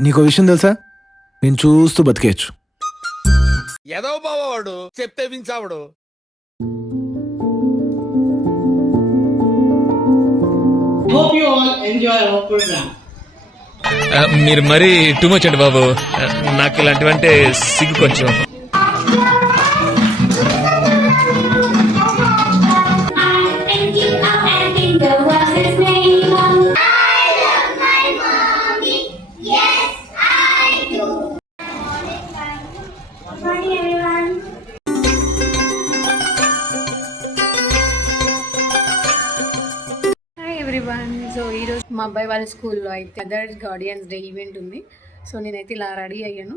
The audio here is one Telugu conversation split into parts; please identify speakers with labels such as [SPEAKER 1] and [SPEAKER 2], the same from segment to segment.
[SPEAKER 1] నీకో విషయం తెలుసా? నేను చూస్తూ బతికేయచ్చు.
[SPEAKER 2] ఎదవ బావవాడు చెప్తే వించావుడు.
[SPEAKER 3] Hope you all enjoy our program.
[SPEAKER 4] ఆ, మీరు మరీ టూ మచ్ అండి బాబు. నాకు ఇలాంటివంటే సిగ్గు కొంచెం.
[SPEAKER 5] హాయ్ ఎవ్రీవన్ సో ఈరోజు మా అబ్బాయి వాళ్ళ స్కూల్లో అయితే అదర్స్ గార్డియన్స్ డే ఈవెంట్ ఉంది. సో నేనైతే ఇలా రెడీ అయ్యాను.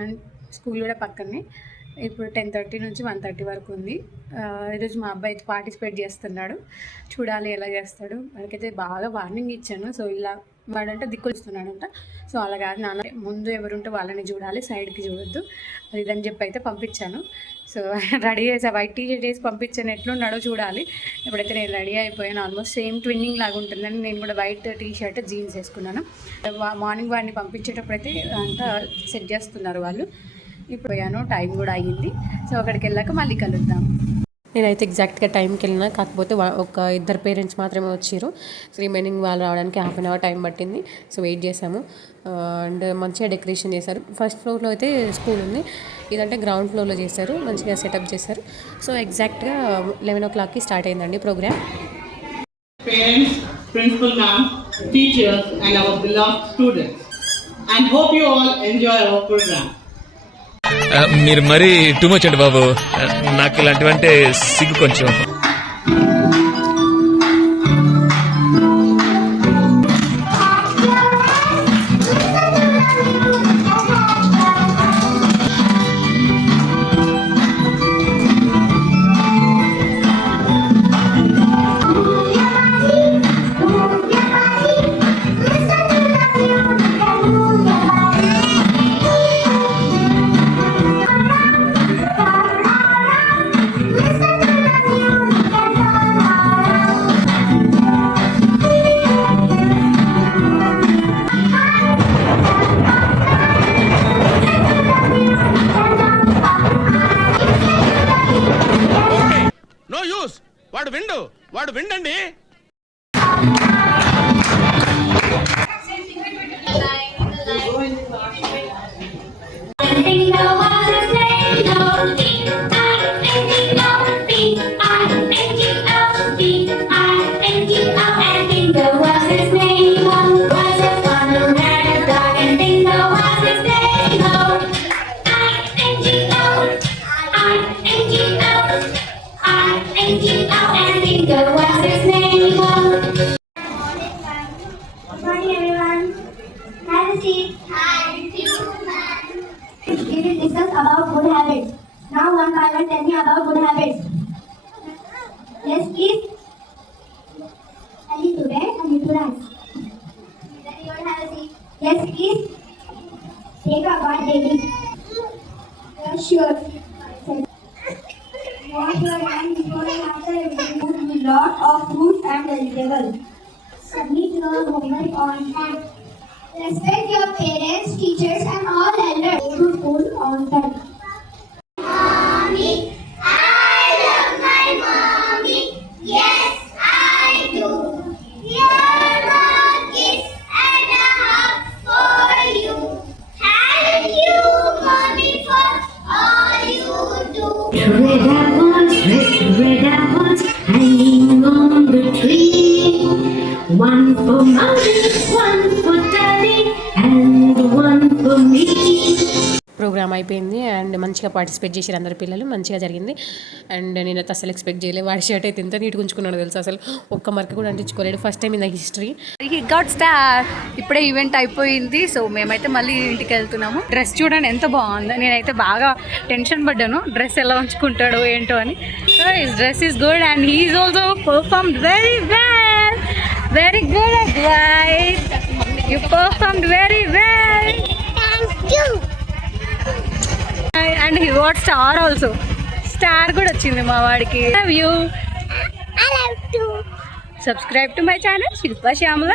[SPEAKER 5] అండ్ స్కూల్ కూడా పక్కనే. ఇప్పుడు టెన్ థర్టీ నుంచి వన్ థర్టీ వరకు ఉంది. ఈరోజు మా అబ్బాయి అయితే పార్టిసిపేట్ చేస్తున్నాడు. చూడాలి ఎలా చేస్తాడు. వాడికైతే బాగా వార్నింగ్ ఇచ్చాను. సో ఇలా వాడంటే దిక్కులుస్తున్నాడంట సో అలా కాదు నాన్న ముందు ఎవరుంటే వాళ్ళని చూడాలి సైడ్కి చూడొద్దు. అది ఇదని చెప్పి అయితే పంపించాను. సో రెడీ చేసి. వైట్ టీ షర్ట్ వేసి పంపించాను. ఎట్లున్నాడో చూడాలి. ఎప్పుడైతే నేను రెడీ అయిపోయాను. ఆల్మోస్ట్ సేమ్ ట్విన్నింగ్ లాగా ఉంటుందని నేను కూడా వైట్ టీ షర్ట్ జీన్స్ వేసుకున్నాను. మార్నింగ్ వాడిని పంపించేటప్పుడు అయితే అంతా సెట్ చేస్తున్నారు వాళ్ళు. పోయాను టైం కూడా అయ్యింది. సో అక్కడికి వెళ్ళాక మళ్ళీ కలుద్దాం.
[SPEAKER 6] నేనైతే ఎగ్జాక్ట్గా టైంకి వెళ్ళినా కాకపోతే ఒక ఇద్దరు పేరెంట్స్ మాత్రమే వచ్చారు. సో రిమైనింగ్ వాళ్ళు రావడానికి హాఫ్ అన్ అవర్ టైం పట్టింది. సో వెయిట్ చేసాము అండ్ మంచిగా డెకరేషన్ చేశారు. ఫస్ట్ ఫ్లోర్లో అయితే స్కూల్ ఉంది. ఇదంటే గ్రౌండ్ ఫ్లోర్లో చేశారు. మంచిగా సెటప్ చేశారు. సో ఎగ్జాక్ట్గా లెవెన్ ఓ క్లాక్కి స్టార్ట్ అయిందండి program
[SPEAKER 3] principal ma'am, teachers, and our beloved students. And hope you all enjoy our program.
[SPEAKER 4] మీరు మరీ టూ మచ్ అండి బాబు. నాకు ఇలాంటివంటే సిగ్గు కొంచెం.
[SPEAKER 2] విండు వాడు విండండి.
[SPEAKER 7] Ending the A. Thank you, ma'am. We will discuss about good habits. Now one by one tell me about good habits. Yes, please. I need to read, I need to write. Then you will a. Yes, please. Take a bath daily. Yes, sure. Wash your hands before and after you eat lot of fruits and vegetables. Submit your homework on time. Respect your parents, teachers, and all elders. Go to school on time. Mommy, I love my mommy. Yes, I do. Here a kiss and a hug for you. Thank you, mommy, for all you do.
[SPEAKER 8] Red apples, red, red apples, hanging on the tree. One for mommy,
[SPEAKER 6] అయిపోయింది అండ్ మంచిగా పార్టిసిపేట్ చేశారు అందరు పిల్లలు. మంచిగా జరిగింది. అండ్ నేనైతే అసలు ఎక్స్పెక్ట్ చేయలేదు. వాడి షర్ట్ అయితే ఎంత నీట్గా ఉంచుకున్నాడు తెలుసు? అసలు ఒక్క మరక కూడా అంటించుకోలేడు first time in the history
[SPEAKER 5] he got star ఇప్పుడే ఈవెంట్ అయిపోయింది. సో మేమైతే మళ్ళీ ఇంటికి వెళ్తున్నాము. డ్రెస్ చూడండి ఎంత బాగుందో. నేనైతే బాగా టెన్షన్ పడ్డాను. డ్రెస్ ఎలా ఉంచుకుంటాడో ఏంటో అని. So his dress is good and he is also perform very well very good right you perform very well and he what star also star కూడా వచ్చింది మా వాడికి love you
[SPEAKER 7] I love to.
[SPEAKER 5] Subscribe to my channel Shilpa Shyamala.